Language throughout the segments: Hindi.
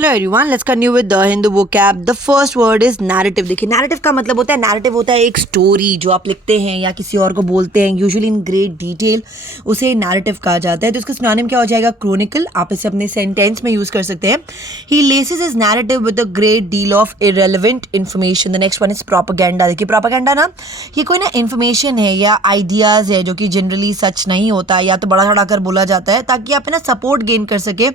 Hello everyone, let's continue with the Hindu vocab. The first word is narrative. देखिए, नैरेटिव का मतलब होता है, नैरेटिव होता है एक स्टोरी जो आप लिखते हैं या किसी और को बोलते हैं, यूजुअली इन ग्रेट डिटेल, उसे नैरेटिव कहा जाता है। तो इसका सिनोनिम क्या हो जाएगा? क्रोनिकल। आप इसे अपने सेंटेंस में यूज कर सकते हैं। He laces his narrative with a great deal of irrelevant information. The next one is propaganda. देखिए, प्रोपेगेंडा ना, ये कोई ना इन्फॉर्मेशन है या आइडियाज है जो कि जनरली सच नहीं होता या तो बड़ा चढ़ाकर बोला जाता है ताकि आप ना सपोर्ट गेन कर सके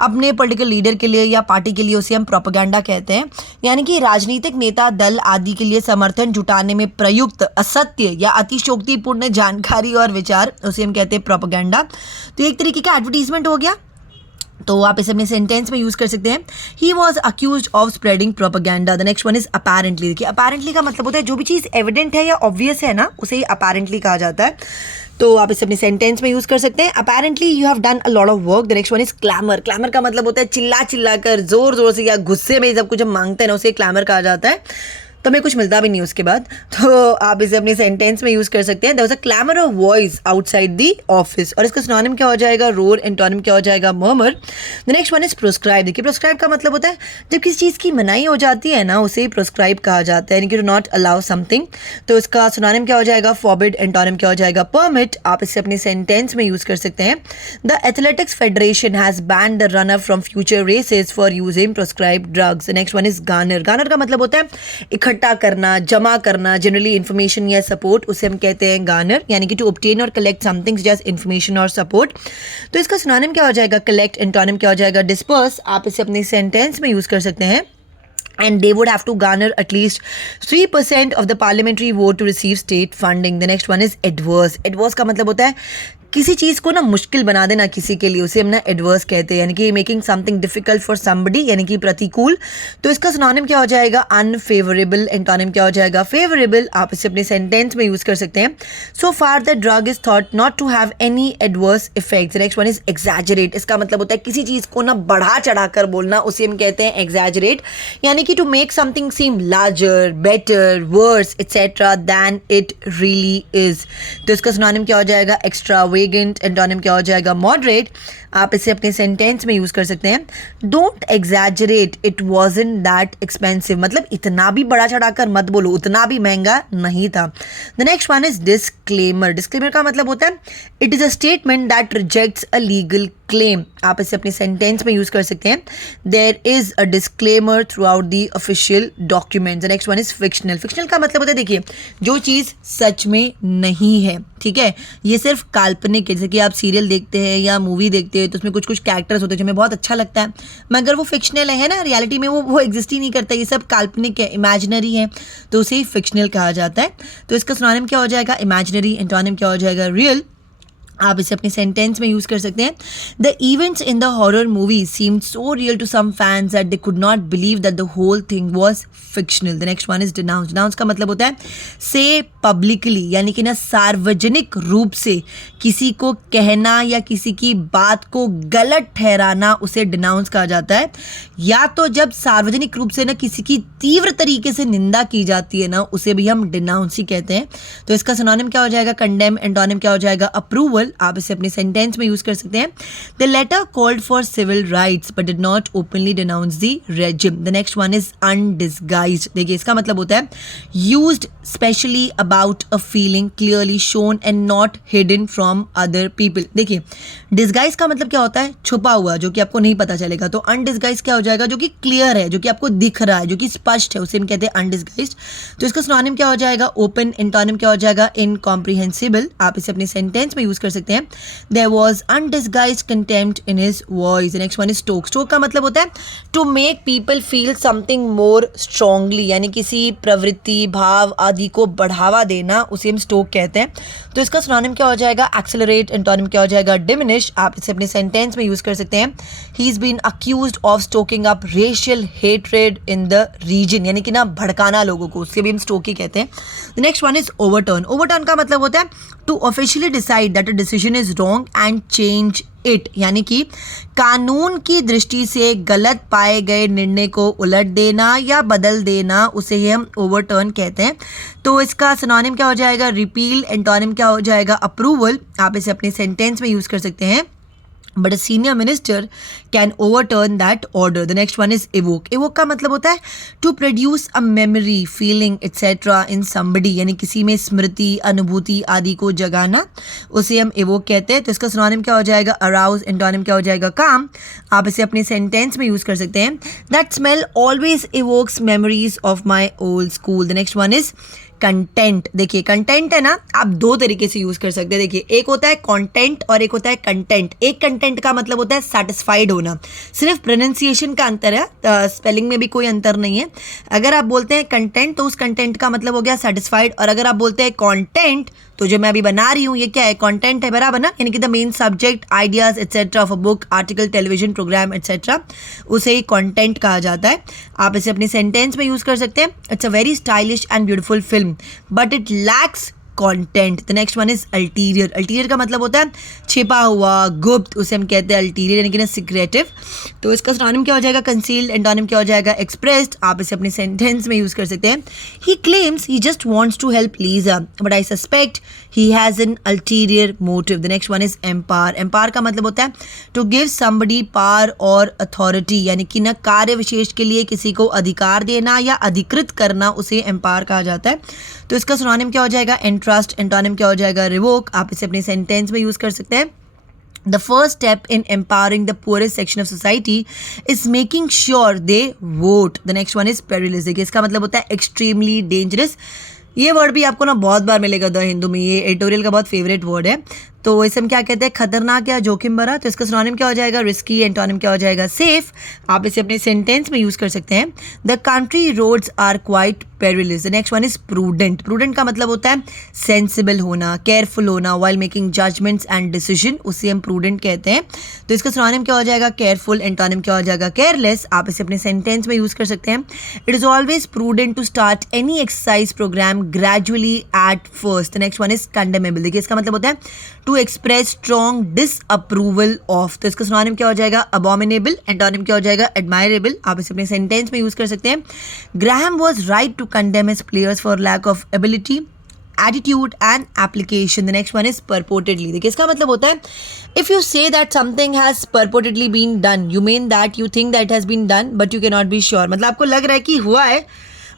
अपने पॉलिटिकल लीडर के लिए या पार्टी के लिए। उसे हम प्रोपेगेंडा कहते हैं। यानी कि राजनीतिक नेता दल आदि के लिए समर्थन जुटाने में प्रयुक्त असत्य या अतिशयोक्तिपूर्ण जानकारी और विचार, उसे हम कहते हैं प्रोपेगेंडा। तो एक तरीके का एडवर्टीजमेंट हो गया, तो आप इसे अपने सेंटेंस में यूज कर सकते हैं। He was accuse of spreading propaganda. The next one is apparently. देखिए, अपेरेंटली का मतलब होता है जो भी चीज़ एविडेंट है या ऑब्वियस है ना, उसे ही अपेरेंटली कहा जाता है। तो आप इसे अपने सेंटेंस में यूज कर सकते हैं। Apparently you have done a lot of work. The next one is clamour. Clamour का मतलब होता है चिल्ला चिल्ला कर, जोर जोर से या गुस्से में सब कुछ हम मांगते हैं ना, उसे क्लैमर कहा जाता है। तो हमें कुछ मिलता भी नहीं उसके बाद, तो आप इसे अपने सेंटेंस में यूज कर सकते हैं। There was a clamour of voice outside the office. और इसका सिनोनिम क्या हो जाएगा? रोर। एंटोनिम क्या हो जाएगा? Murmur. The next one is proscribe. देखिए, प्रोस्क्राइब का मतलब होता है जब किसी चीज़ की मनाही हो जाती है ना, उसे प्रोस्क्राइब कहा जाता है, यानी कि टू नॉट अलाउ समथिंग। तो इसका सिनोनिम क्या हो जाएगा? फॉरबिड। एंटोनिम क्या हो जाएगा? परमिट। आप इसे अपने सेंटेंस में यूज कर सकते हैं। The athletics federation has banned the runner from future races for using proscribe drugs. The next one is garner. Garner का मतलब होता है इकट्ठा करना, जमा करना, जनरली इन्फॉर्मेशन या सपोर्ट, उसे हम कहते हैं गार्नर। यानी कि टू ऑब्टेन और कलेक्ट समथिंग जस्ट इन्फॉर्मेशन और सपोर्ट। तो इसका सिनोनिम क्या हो जाएगा? कलेक्ट। एंटोनिम क्या हो जाएगा? डिस्पर्स। आप इसे अपने सेंटेंस में यूज कर सकते हैं। And they would have to garner at least 3% of the parliamentary vote to receive state funding. The next one is adverse. Adverse का मतलब होता है किसी चीज़ को ना मुश्किल बना देना किसी के लिए, उसे हम ना एडवर्स कहते हैं। यानी कि making something difficult for somebody, यानी कि प्रतिकूल। तो इसका सिनोनिम क्या हो जाएगा? अनफेवरेबल। एंटोनिम क्या हो जाएगा? फेवरेबल। आप इसे अपने सेंटेंस में यूज कर सकते हैं। So far the drug is thought not to have any adverse effects. Next one is exaggerate. इसका मतलब होता है किसी चीज़ को ना बढ़ा चढ़ाकर बोलना, उसे हम कहते हैं एग्जैजरेट। यानी कि to make something seem larger, better, worse etcetera than it really is. तो इसका सिनोनिम क्या हो जाएगा? एक्स्ट्रावेगेंट। एंटोनिम क्या हो जाएगा? मॉडरेट। आप इसे अपने सेंटेंस में यूज कर सकते हैं। Don't exaggerate, it wasn't that expensive. मतलब इतना भी बड़ा चढ़ाकर मत बोलो, उतना भी महंगा नहीं था। The next one is disclaimer. Disclaimer का मतलब होता है it is a statement that rejects a legal claim. आप इसे अपने सेंटेंस में यूज कर सकते हैं। There is a disclaimer throughout the official document. The next one is fictional. Fictional का मतलब होता है, देखिए, जो चीज़ सच में नहीं है, ठीक है, ये सिर्फ काल्पनिक है। जैसे कि आप सीरियल देखते हैं या मूवी देखते हैं तो उसमें कुछ कुछ कैरेक्टर्स होते हैं जो हमें बहुत अच्छा लगता है, मगर वो फिक्शनल है ना, रियलिटी में वो एग्जिस्ट ही नहीं करता, ये सब काल्पनिक है, इमेजिनरी है, तो उसे फिक्शनल कहा जाता है। तो इसका सिनोनिम क्या हो जाएगा? इमेजिनरी। एंटोनिम क्या हो जाएगा? रियल। आप इसे अपने सेंटेंस में यूज कर सकते हैं। The events in the horror movie seemed so real to some fans that they could not believe that the whole thing was fictional. The next one is denounce. Denounce का मतलब होता है से पब्लिकली, यानी कि ना सार्वजनिक रूप से किसी को कहना या किसी की बात को गलत ठहराना, उसे डिनाउंस कहा जाता है। या तो जब सार्वजनिक रूप से ना किसी की तीव्र तरीके से निंदा की जाती है ना, उसे भी हम डिनाउंस ही कहते हैं। तो इसका सिनोनिम क्या हो जाएगा? कंडेम। एंटोनिम क्या हो जाएगा? अप्रूवल। आप इसे अपने सेंटेंस में यूज कर सकते हैं। The letter called for civil rights but did not openly denounce the regime. The next one is undisguised. देखिए, इसका मतलब होता है used specially about a feeling clearly shown and not hidden from other people. देखिए, डिस्गाइज का मतलब क्या होता है? छुपा हुआ, जो कि आपको नहीं पता चलेगा। तो अनडिस्गाइज क्या हो जाएगा? जो कि क्लियर है, जो कि आपको दिख रहा है, जो कि स्पष्ट है, उसे हम कहते हैं अनडिस्गाइज्ड। तो इसका सिनोनिम क्या हो जाएगा? ओपन। एंटोनिम क्या हो जाएगा? इनकॉम्प्रिहेंसिबल। आप इसे अपने सेंटेंस में यूज कर सकते हैं। There was undisguised contempt in his voice. The next one is stoke. Stoke का मतलब होता है to make people feel something more strongly, यानी किसी प्रवृत्ति, भाव आदि को बढ़ावा देना, उसे हम स्टोक कहते हैं। तो इसका सिनोनिम क्या हो जाएगा? एक्सेलरेट। एंटोनिम क्या हो जाएगा? डिमिनिश। आप इसे अपने सेंटेंस में यूज कर सकते हैं। He is been accused of stoking up racial hatred in the region, यानी कि ना भड़काना लोगों को, उसके भी हम स्टोक ही कहते हैं। The next one is overturn. Overturn का मतलब होता है to officially decide that a decision is wrong and change it, यानी कि कानून की दृष्टि से गलत पाए गए निर्णय को उलट देना या बदल देना, उसे ही हम ओवरटर्न कहते हैं। तो इसका सिनोनिम क्या हो जाएगा? रिपील। एंटोनिम क्या हो जाएगा? अप्रूवल। आप इसे अपने सेंटेंस में यूज कर सकते हैं। but a senior minister can overturn that order. The next one is evoke. Evoke का मतलब होता है to produce a memory, feeling etc. in somebody, यानी किसी में स्मृति, अनुभूति आदि को जगाना, उसे हम evoke कहते हैं. तो इसका सिनोनिम क्या हो जाएगा? arouse. एंटोनिम क्या हो जाएगा? calm. आप इसे अपने सेंटेंस में यूज कर सकते हैं. That smell always evokes memories of my old school. The next one is content. देखिए कंटेंट है ना, आप दो तरीके से यूज कर सकते हैं. देखिए एक होता है कंटेंट और एक होता है कंटेंट. एक कंटेंट का मतलब होता है सेटिस्फाइड होना, सिर्फ प्रोनाउंसिएशन का अंतर है, स्पेलिंग में भी कोई अंतर नहीं है. अगर आप बोलते हैं कंटेंट तो उस कंटेंट का मतलब हो गया सेटिस्फाइड, और अगर आप बोलते हैं कंटेंट तो जो मैं अभी बना रही हूँ ये क्या है? कंटेंट है, बराबर ना. यानी कि the main subject, ideas etcetera of a book, article, television programme etcetera, उसे ही कंटेंट कहा जाता है. आप इसे अपने सेंटेंस में यूज कर सकते हैं. It's a very stylish and beautiful film but it lacks content. The next one is ulterior. Ulterior का मतलब होता है छिपा हुआ, गुप्त, उसे हम कहते हैं अल्टीरियर, यानी कि ना सीक्रेटिव. तो इसका सिनोनिम क्या हो जाएगा? कंसील्ड. एंटोनिम क्या हो जाएगा? एक्सप्रेस्ड. आप इसे अपने सेंटेंस में यूज कर सकते हैं. He claims he just wants to help Lisa but I suspect he has an ulterior motive. The next one is empower. Empower का मतलब होता है टू गिव समबडी पावर और अथॉरिटी, यानी कि ना कार्य विशेष के लिए किसी को अधिकार देना या अधिकृत करना, उसे एम्पावर कहा जाता है. तो इसका सिनोनिम क्या हो जाएगा? एंट्रस्ट. एंटोनिम क्या हो जाएगा? रिवोक. आप इसे अपने सेंटेंस में यूज कर सकते हैं. The first step in empowering the poorest section of society is making sure they vote. The next one is perilous. देखिए इसका मतलब होता है extremely dangerous. ये वर्ड भी आपको ना बहुत बार मिलेगा द हिंदू में, ये एडिटोरियल का बहुत फेवरेट वर्ड है. तो इसे हम क्या कहते हैं? खतरनाक या जोखिम भरा. तो इसका सिनोनिम क्या हो जाएगा? रिस्की. एंटोनिम क्या हो जाएगा? सेफ. आप इसे अपने सेंटेंस में यूज कर सकते हैं. The country roads are quite perilous. The next one is prudent. Prudent का मतलब होता है सेंसिबल होना, केयरफुल होना while making judgements and decision, उसे हम प्रूडेंट कहते हैं. तो इसका सिनोनिम क्या हो जाएगा? केयरफुल. एंटोनिम क्या हो जाएगा? केयरलेस. आप इसे अपने सेंटेंस में यूज कर सकते हैं. It is always prudent to start any exercise programme gradually at first. The next one is condemnable. देखिए इसका मतलब होता है to express strong disapproval of. तो इसका सिनोनिम क्या हो जाएगा? अबॉमिनेबल. एंटोनिम क्या हो जाएगा? एडमायरेबल. आप इसे अपने सेंटेंस में यूज कर सकते हैं. Graham was right to condemn his players for lack of ability, attitude and application. The next one is purportedly. देखिए इसका मतलब होता है if you say that something has purportedly been done, you mean that you think that it has been done but you cannot be sure. मतलब आपको लग रहा है कि हुआ है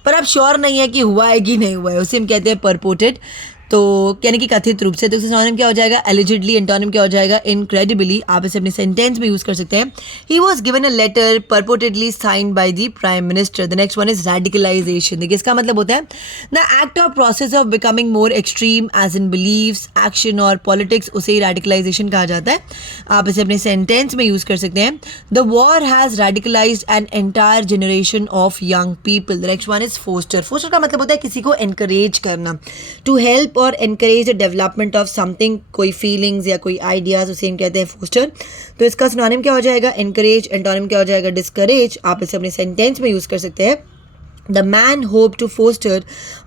पर आप श्योर नहीं है कि हुआ है कि नहीं हुआ है, उसे हम कहते हैं purported. तो यानी कि कथित रूप से. तो इसका सिनोनिम क्या हो जाएगा? एलिजिडली. एंटोनिम क्या हो जाएगा? इनक्रेडिबली. आप इसे अपने सेंटेंस में यूज कर सकते हैं. He was given a letter purportedly signed by the prime minister. The next one is radicalisation. देखिए इसका मतलब होता है the act of process of becoming more extreme as in beliefs, action और पॉलिटिक्स, उसे ही रेडिकलाइजेशन कहा जाता है. आप इसे अपने सेंटेंस में यूज कर सकते हैं. The war has radicalised an entire generation of young people. The next one is foster. Foster का मतलब होता है किसी को एनकरेज करना, टू हेल्प और encourage the development of something, कोई फीलिंग्स या कोई आइडियाज, उसे हम कहते हैं फोस्टर. तो इसका सिनोनिम क्या हो जाएगा? एनकरेज. एंटोनिम क्या हो जाएगा? डिस्करेज. आप इसे अपने सेंटेंस में यूज कर सकते हैं. The man hoped to foster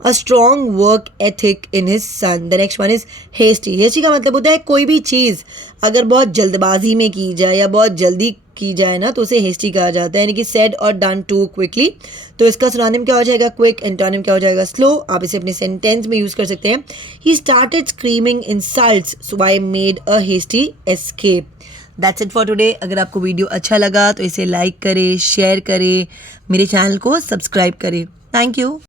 a strong work ethic in his son. The next one is hasty. Hasty का मतलब होता है कोई भी चीज़ अगर बहुत जल्दबाजी में की जाए या बहुत जल्दी की जाए ना तो उसे हेस्टी कहा जाता है, यानी कि said और done too quickly. तो इसका सिनोनिम क्या हो जाएगा? क्विक. एंटोनिम क्या हो जाएगा? स्लो. आप इसे अपने सेंटेंस में यूज कर सकते हैं. He started screaming insults, so I made a hasty escape. That's it for today. अगर आपको वीडियो अच्छा लगा तो इसे लाइक करें, शेयर करें, मेरे चैनल को सब्सक्राइब करें. Thank you.